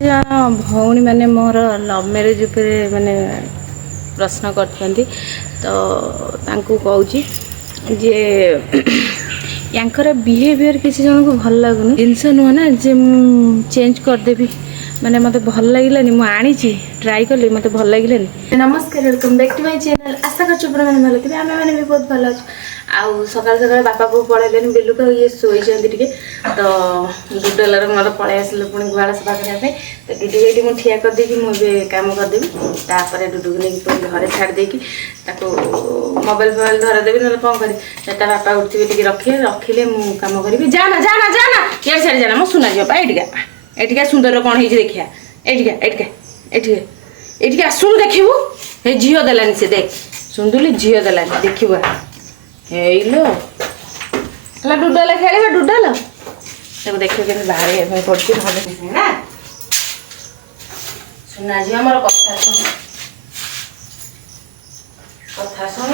भौणी मैंने more love marriage माने प्रश्न करते तो कहूँ जे यांकर बिहेवियर किसी जन को भल लगुन जिनस नुह ना जे चेंज करदेवी माने मत भल लगे मुझे ट्राई कली मत भल लगे। नमस्कार welcome back to my channel. आशा कर भल थे आम मैंने भी बहुत भल अच्छे। आउ सकाल सकाल बापा को पलैले बिलुक ये शोचे टे तो डुडलर मोर पलि आसिल पुणी गुआल सफा करने तो डुडू ये मुझे ठिया करदे मुझे कम करदेवी तापर डुडू को लेकिन घरे छाड़ी मोबाइल फोबाइल धरदेवी ना कौन करी बापा उठे टे रखिए रखिले मुझे कम करी जाना जाना जाना ये छाड़ी जाना मो सुना जा एटिका सुंदर कौन है देखिया एटिका आसुन देखू हे झील देलानी से देख सुंदुली झील देलानी देखू हेलो डुडाल खेल डुडाल देखिए के बाहर पड़ी ना सुना झी मोर कथा शुण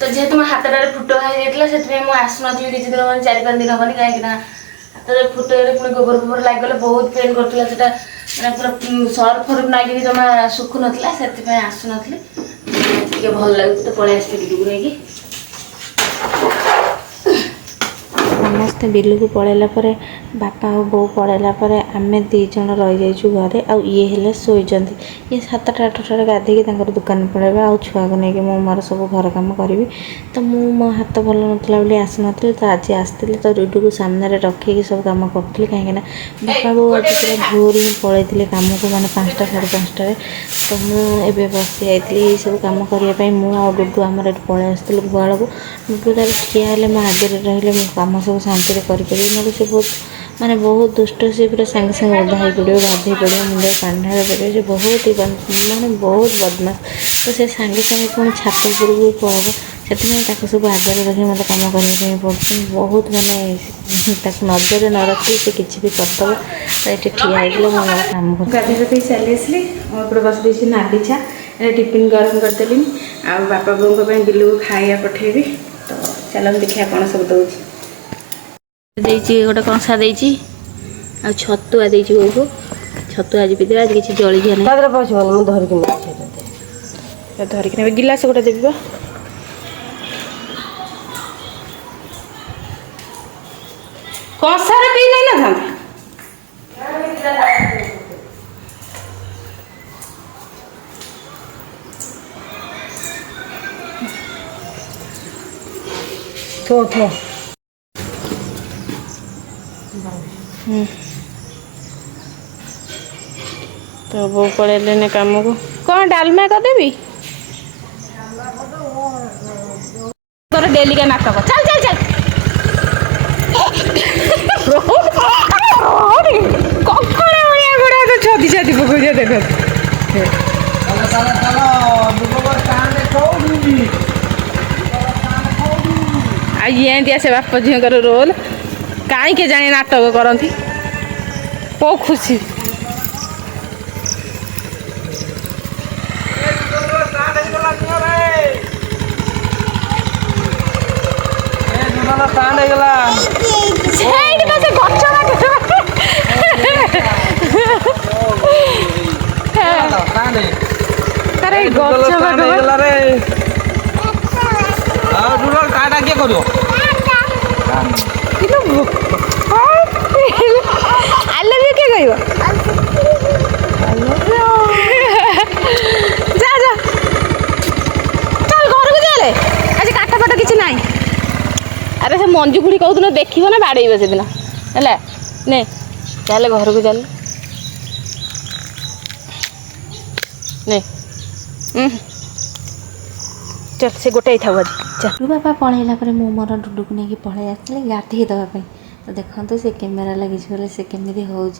तो जेहेतु मो हाथटारे फुट हो आसुन किसी दिन मैं 4-5 दिन हेनी कहीं हाथ फुट पुणी गोबर गोबर लगिगले बहुत पेन करता मैंने पूरा सर्फ फर्फ नागिक जमा सुखु नाला से आसुन भल लगे तो पलि आस नहीं समस्ते बिलू पलैला बापा और बो पलैला आम दीज रही जाइए घरे आ ये हेले शोचती ये 7टा-8टार गाधे दुकान पलैबा आ छुआ को लेकिन मो मोर सब घर कम करी तो मो हाथ भल नाला आसन तो आज आसती तो डुडू को सामने रखिकी सब कम करी कहीं बापा बो आज पूरा भोर ही पलैते कम को मैंने 5टा 5:30 तो मुझे बसी आई सब कम करने मुझे डुडू आम पलि आसलु गुआल को डुडू तार ठिया हेले मो आगे रही कम सब शांति करें ना से बहुत माने बहुत दुष्ट से पूरा सागे सागे ओधा हो पड़ो गाधे पड़ो मुंड कांढा पड़े से बहुत ही माने बहुत बदमाश तो से सागे सागे पुणी छात उपर भी पड़ब से सब आगे रखी मतलब कम करने पड़े बहुत माने नजर न रखी से किसी भी करदब तो ये ठिया हो कम गाधे गाधे चली आसली पूरा बस देसी नाली चा टिफिन गरम करदेली आ बापा बों बिलू खाया पठेबी तो चल देखिए कौन सब दूँ गोटे कंसा आ छतुआ बो को छतुआ आज पीदे आज किसी जलिया नहीं धरिक गिलास गोटे देवी कंसार पी नहीं ना थो तो वो पड़े ने काम को कौन डालमा करदेवी डेली का नाटक चल चल चल छती छती पकड़ देख ये से बाप झील रोल कहीं के जाने नाटक करती बहुत खुशी अरे से मंजू खुड़ी कहून देखो ना बाड़े से दिन है नहीं चल घर को चल नहीं चल से गोटे था चल बापा पलैला मु मोर डुडू को लेकिन पलि आसली गाधे देवाई तो देखो से कैमेरा लगी बोले से केमी हो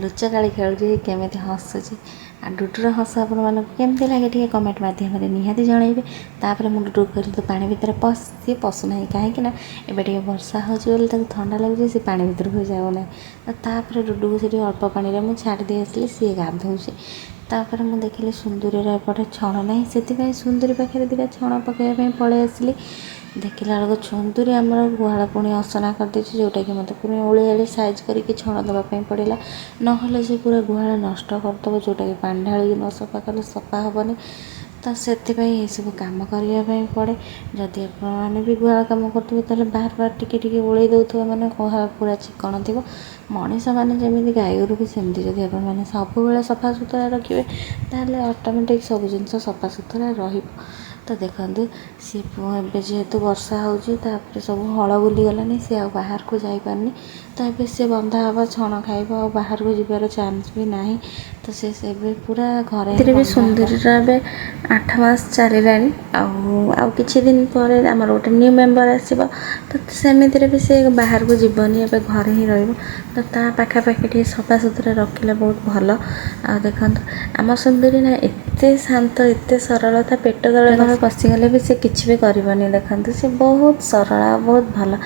लुचकाड़ी खेलुची केमी हसुची आ डुडूर हस आपमती लगे कमेंट मध्यम निहाती जनइबे तापर मुझे डुडू कहली तो पानी भितर पस सी पशुना कहीं एबे वर्षा हो ठंडा लगे सी पानी भर को जाऊना तापर डुडू को अल्प पानी में छाड़ी दे आसली सी गाधोचे तापर मुझे देखिली सुंदूरी एपटे छण ना से सुंदूरी पाखे दुटा छण पकड़ा पलि आसली देखला बेलू सुंदूरी आम गुहाल पुणी असना करदे जोटा कि मतलब पुणी ओली साइज करके छण देवाई पड़ा ना से पूरा गुहाल नष्ट करदेव जोटा कि पानी ढाल न सफा कले सफा हेनी तो से सब कम करने पड़े जदि आपने भी गुहाल कम करेंगे तो बार बार टिके ओल्ले दौर मैंने गुहाल पूरा चिकन थी मनीष मैंने जमी गाई गोरु भी सेमती जब आप सब सफा सुतरा रखिए ताहले ऑटोमेटिक सब जिन सफा सुतरा रही तो देखते सी जेहेतु वर्षा होपर सब हल बुलीगलानी सी आ बाहर को जापारनी तो ये सी बंधा हाँ छण खाइब आ बाहर को जीवार चान्स भी ना तो सी पूरा घर भी सुंदरी 8 मास चलला कि दिन पर आमर गोटे न्यू मेम्बर आसो तो सेमिति भी सी बाहर को जीवनी ए घर ही रो तो पाखापाखि सफा सुतरा रखिले बहुत भल आ देखो आम सुंदरी ना एत शांत एत सरल ता पेट तले पशिगले भी से किसी भी करनी देखते सी बहुत सरल बहुत भल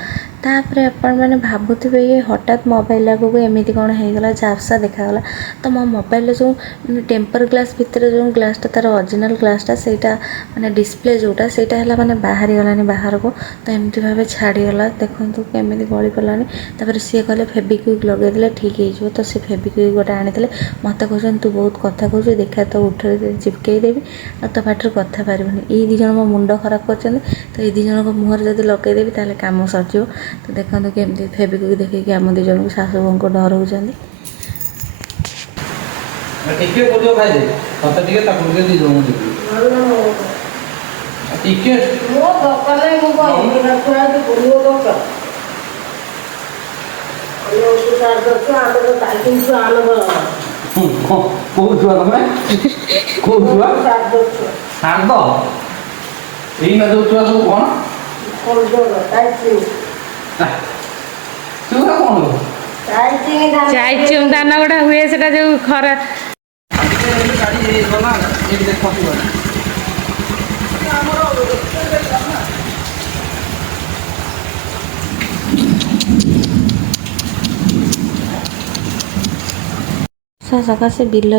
तापर आपण मैंने भावुवे ये हठात मोबाइल आगू एमती कौन होगला झापसा देखागला तो मो मोबाइल जो टेम्पर ग्लास भितर जो ग्लासटा तार ओरिजिनल ग्लासटा सेटा माने डिस्प्ले जोटा सेटा है माने बाहरी गलानी बाहर को तो एमती भाव छाड़ीगला देखो केमी गली पलानी तापर सी कहले फेबिक्विक लगेदे ठीक हो तो सी फेबिक्विक गोटे आनी मत कहते तू बहुत कथा कहू देखा तो उठ चिपकईदेवी आ तो पाटर कथा पारबनी ये दिज मो मुंड खराब कर तो ये दिज मुहर जब लगेदेवी ताले काम सरज तो देखते केमती फेबिक्विक देखिए आम दिज को शाशु बों को डर होती टिके बोलियो भाई दे तते टिके ताकू के दी दऊ टिके मो दरकार नहीं मो को रखवा दे बोलियो दरकार अयो तो सार दरकार आलो तो टाइपिंग से आलो को छुआ तमे को छुआ सार दो एई ना जो छुआ सब कोन दो टाइपिंग छुआ कोन चाइचुंग दाना गुड़ा हुए से जो खरा गाड़ी गला एक देखो सकाशे बिल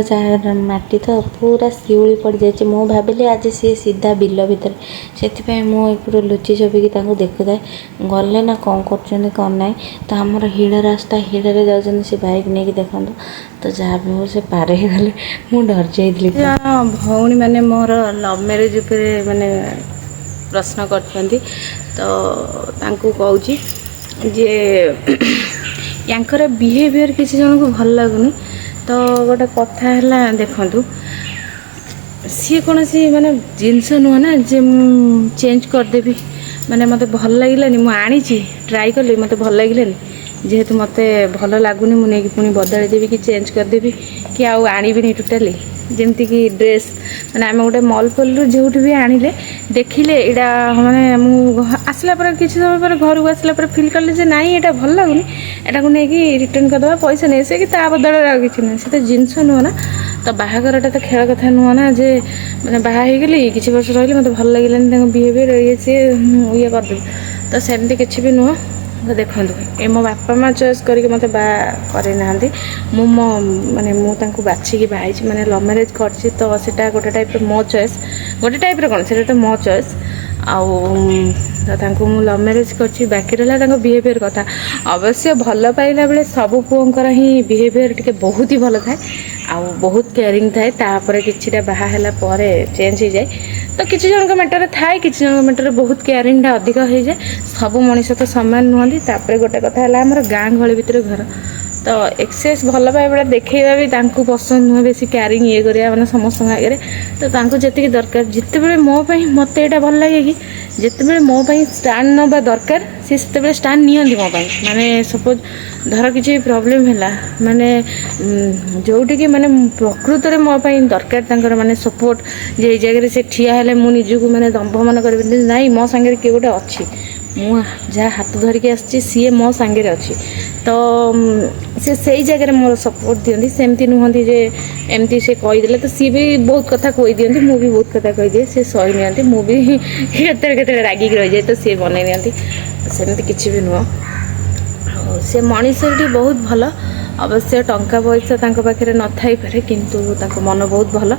माटी तो पूरा शिउली पड़ जाए मु भाविली आज सी सीधा बिल भितर से मुझे लुचि छपिकी देखुए गले ना कौन कर कौन ना तो आमर हिड़ रास्ता हिड़े जाऊँ से बाइक नहीं देखो तो जहाँ भी हो से पार ही गले मुझे डर जाइली भौणी मैंने मोर लव मैरेज मैंने प्रश्न कर तो कहूँ जे यांकर बिहेवियर किसी जन को भल लगुनि तो गोटे कथा है देखु सी कौन सी माने जिनस नुह ना जे चेंज करदेवी माने मत भल लगे मुझे ट्राई कली मत भल लगे जेहेतु मत भल लगुनि मुझे पुणी बदल देवी कि चेंज करदेवी कि आनी टोटाली जमती कि ड्रेस मैंने आम गोटे मल फल जो भी आनिले देखिले यहाँ माने आसला किसी समय पर घर को आसला फिल कले ना यहाँ भल लगुनि एटा को लेकिन रिटर्न करदे पैसा नहीं से कि बदल कि ना से तो जिनस नुह ना तो बाहाघरटा तो खेल कथा नुह ना जे मैंने बाहगली किसी वर्ष रही मत भल लगे बिहेवियर ये सी ये करदेवी तो सेमती किसी भी नुह तो देखो ये मो बापा माँ चॉइस करके मत करना मो माने मुझे बाछिकी बाहर माने लव मैरेज कर तो सेटा गोटे टाइप मो चॉइस गोटे टाइप कौन से तो मो चॉइस तो मु लव मैरेज कर बाकी रहा बिहेवियर कथा अवश्य भल पाइला बेले सब पुओंकर ही बिहेवियर टी बहुत ही भल थाए आ बहुत केयरिंग थाए तापर किछिटा बाहा हैला परे चेंज हो जाए तो किसी जन मैटर थाए किसी जन मैटर बहुत केयरिंगटा अधिक हो जाए सब मनीष तो सामान नुहति तापर गोटे कथा है आम गाँ गहली भितर घर तो एक्सेस भल पाइबा देखा भी पसंद नुहे बेसी केयरिंग ये करा मैंने समस्त आगे तो जी दरकार जिते मो मत यहाँ भल लगे कि जिते मो स्टाण्ड नवा दरकार सी से स्टाण्ड नि मो माने सपोज धर किसी प्रोब्लेम है माने जोटि कि माने प्रकृत में मो दरकार माने सपोर्ट जे जगह से ठिया है मुझे निजक मैंने दम्भ मान कर ना मो सांगे किए गोटे अच्छी मु जहाँ हाथ धरिकी आसी सी मो सांगे अच्छी तो से जगह मोर सपोर्ट दिखती सेमती नुहति जे एमती से कहीदे तो सी भी बहुत कथा कही दिखती मु भी बहुत कथा कहीदिए सी सही नि मुझे केते रागिक रही जाए तो सी बनई नि सेमती किसी भी नुह से मनीषटी बहुत भल ଅବଶ୍ୟ ଟଙ୍କା ପଇସା ତାଙ୍କ ପାଖରେ ନଥାଇପାରେ କିନ୍ତୁ ତାଙ୍କ ମନ ବହୁତ ଭଲ।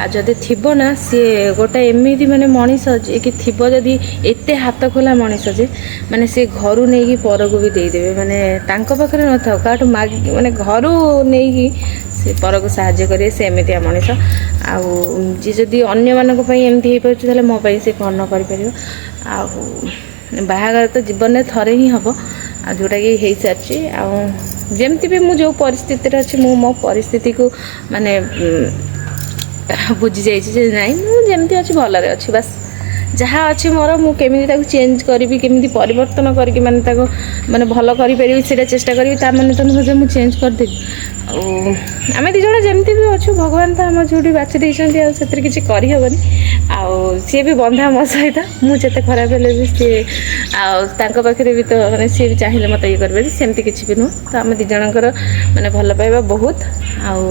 ଆଉ ଯଦି ଥିବ ନା ସିଏ ଗୋଟେ ଏମିତି ମାନେ ମଣିଷ ଯିଏକି ଥିବ ଯଦି ଏତେ ହାତ ଖୋଲା ମଣିଷ ଯେ ମାନେ ସେ ଘରୁ ନେଇକି ପରକୁ ବି ଦେଇଦେବେ, ମାନେ ତାଙ୍କ ପାଖରେ ନଥାଉ କାହାଠୁ ମାନେ ଘରୁ ନେଇକି ସେ ପରକୁ ସାହାଯ୍ୟ କରିବେ, ସେ ଏମିତିଆ ମଣିଷ। ଆଉ ଯିଏ ଯଦି ଅନ୍ୟମାନଙ୍କ ପାଇଁ ଏମିତି ହେଇପାରୁଛି ତାହେଲେ ମୋ ପାଇଁ ସେ କ'ଣ ନ କରିପାରିବ। ଆଉ ବାହାଘର ତ ଜୀବନରେ ଥରେ ହିଁ ହେବ, ଆଉ ଯେଉଁଟାକି ହେଇସାରିଛି। ଆଉ ଯେମିତି ବି ମୁଁ ଯେଉଁ ପରିସ୍ଥିତିରେ ଅଛି ମୁଁ ମୋ ପରିସ୍ଥିତିକୁ ମାନେ ବୁଝି ଯାଇଛି ଯେ ନାଇଁ ମୁଁ ଯେମିତି ଅଛି ଭଲରେ ଅଛି। ବାସ୍ ଯାହା ଅଛି ମୋର ମୁଁ କେମିତି ତାକୁ ଚେଞ୍ଜ କରିବି, କେମିତି ପରିବର୍ତ୍ତନ କରିକି ମାନେ ତାକୁ ମାନେ ଭଲ କରିପାରିବି ସେଇଟା ଚେଷ୍ଟା କରିବି। ତା ମାନେ ତ ନୁହଁ ଯେ ମୁଁ ଚେଞ୍ଜ କରିଦେବି। ଆଉ ଆମେ ଦୁଇ ଜଣ ଯେମିତି ବି ଅଛୁ ଭଗବାନ ତ ଆମ ଯେଉଁଠି ବାଛି ଦେଇଛନ୍ତି ଆଉ ସେଥିରେ କିଛି କରିହେବନି। ଆଉ ସିଏ ବି ବନ୍ଧା ମୋ ସହିତ, ମୁଁ ଯେତେ ଖରାପ ହେଲେ ବି ସିଏ ଆଉ ତାଙ୍କ ପାଖରେ ବି ତ ମାନେ ସିଏ ବି ଚାହିଁଲେ ମୋତେ ଇଏ କରିପାରିବେ, ସେମିତି କିଛି ବି ନୁହଁ। ତ ଆମେ ଦୁଇ ଜଣଙ୍କର ମାନେ ଭଲ ପାଇବା ବହୁତ, ଆଉ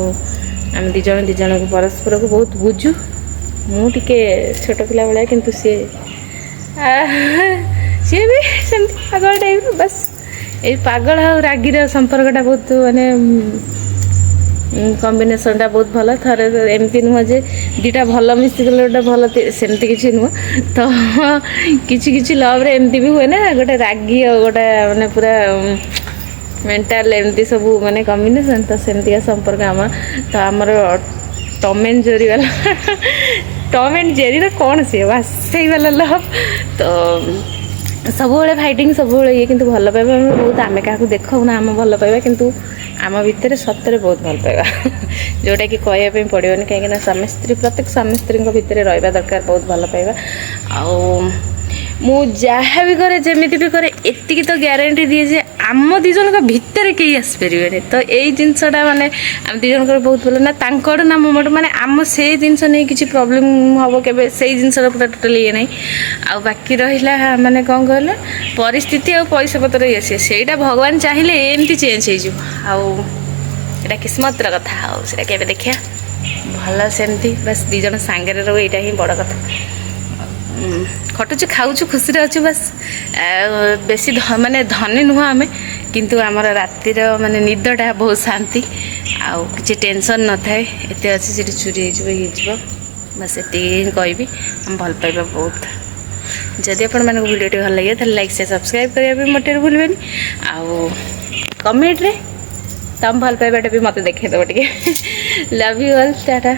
ଆମେ ଦୁଇ ଜଣଙ୍କୁ ପରସ୍ପରକୁ ବହୁତ ବୁଝୁ। ମୁଁ ଟିକେ ଛୋଟ ପିଲା ଭଳିଆ କିନ୍ତୁ ସିଏ ବି ସେମିତି ପାଗଳ ଟାଇପ୍ର। ବାସ୍ ଏଇ ପାଗଳ ଆଉ ରାଗିର ସମ୍ପର୍କଟା ବହୁତ ମାନେ କମ୍ବିନେସନ୍ଟା ବହୁତ ଭଲ। ଥରେ ଏମିତି ନୁହଁ ଯେ ଦୁଇଟା ଭଲ ମିଶିଗଲେ ଗୋଟେ ଭଲ, ସେମିତି କିଛି ନୁହଁ। ତ କିଛି କିଛି ଲଭ୍ରେ ଏମିତି ବି ହୁଏ ନା, ଗୋଟେ ରାଗି ଆଉ ଗୋଟେ ମାନେ ପୁରା ମେଣ୍ଟାଲ ଏମିତି ସବୁ ମାନେ କମ୍ବିନେସନ୍। ତ ସେମିତିକା ସମ୍ପର୍କ ଆମର। ତ ଆମର ଟମ୍ ଆଣ୍ଡ ଜେରି ବାଲା ଟମ୍ ଆଣ୍ଡ ଜେରିର କ'ଣ ସିଏ ବାସ୍ ସେଇବାଲା ଲଭ୍। ତ ସବୁବେଳେ ଫାଇଟିଂ, ସବୁବେଳେ ଇଏ, କିନ୍ତୁ ଭଲ ପାଇବା ଆମେ ବହୁତ। ଆମେ କାହାକୁ ଦେଖାଉନା ଆମ ଭଲ ପାଇବା, କିନ୍ତୁ ଆମ ଭିତରେ ସତରେ ବହୁତ ଭଲ ପାଇବା ଯେଉଁଟାକି କହିବା ପାଇଁ ପଡ଼ିବନି। କାହିଁକିନା ସ୍ୱାମୀ ସ୍ତ୍ରୀ, ପ୍ରତ୍ୟେକ ସ୍ୱାମୀ ସ୍ତ୍ରୀଙ୍କ ଭିତରେ ରହିବା ଦରକାର ବହୁତ ଭଲ ପାଇବା। ଆଉ ମୁଁ ଯାହା ବି କରେ, ଯେମିତି ବି କରେ, ଏତିକି ତ ଗ୍ୟାରେଣ୍ଟି ଦିଏ ଯେ ଆମ ଦୁଇ ଜଣଙ୍କ ଭିତରେ କେହି ଆସିପାରିବେନି। ତ ଏଇ ଜିନିଷଟା ମାନେ ଆମ ଦୁଇ ଜଣଙ୍କର ବହୁତ ଭଲ, ନା ତାଙ୍କ ଆଡ଼ୁ ନା ମୋ ଆଡ଼ୁ, ମାନେ ଆମ ସେଇ ଜିନିଷ ନେଇ କିଛି ପ୍ରୋବ୍ଲେମ୍ ହେବ କେବେ, ସେଇ ଜିନିଷର ପୁରା ଟୋଟାଲି ଇଏ ନାହିଁ। ଆଉ ବାକି ରହିଲା ମାନେ କ'ଣ କହିଲେ, ପରିସ୍ଥିତି ଆଉ ପଇସା ପତ୍ର ଇଏ ସିଏ, ସେଇଟା ଭଗବାନ ଚାହିଁଲେ ଏମିତି ଚେଞ୍ଜ ହେଇଯିବ। ଆଉ ଏଇଟା କିସ୍ମତର କଥା, ଆଉ ସେଇଟା କେବେ ଦେଖିବା। ଭଲ ସେମିତି ବାସ୍ ଦୁଇ ଜଣ ସାଙ୍ଗରେ ରହୁ, ଏଇଟା ହିଁ ବଡ଼ କଥା। ଖଟୁଛୁ, ଖାଉଛୁ, ଖୁସିରେ ଅଛୁ ବାସ୍। ବେଶୀ ମାନେ ଧନୀ ନୁହଁ ଆମେ, କିନ୍ତୁ ଆମର ରାତିର ମାନେ ନିଦଟା ବହୁତ ଶାନ୍ତି, ଆଉ କିଛି ଟେନସନ୍ ନଥାଏ। ଏତେ ଅଛି ସେଠି ଚୋରି ହେଇଯିବ, ଇଏ ହେଇଯିବ, ବାସ୍ ଏତିକି ହିଁ କହିବି। ଆମେ ଭଲ ପାଇବା ବହୁତ। ଯଦି ଆପଣମାନଙ୍କୁ ଭିଡ଼ିଓଟି ଭଲ ଲାଗେ ତାହେଲେ ଲାଇକ୍, ସେୟାର, ସବସ୍କ୍ରାଇବ୍ କରିବା ପାଇଁ ମୋଟେ ଭୁଲିବେନି। ଆଉ କମେଣ୍ଟରେ ତମ ଭଲ ପାଇବାଟା ବି ମୋତେ ଦେଖେଇଦେବ ଟିକେ। Love you all, Tata.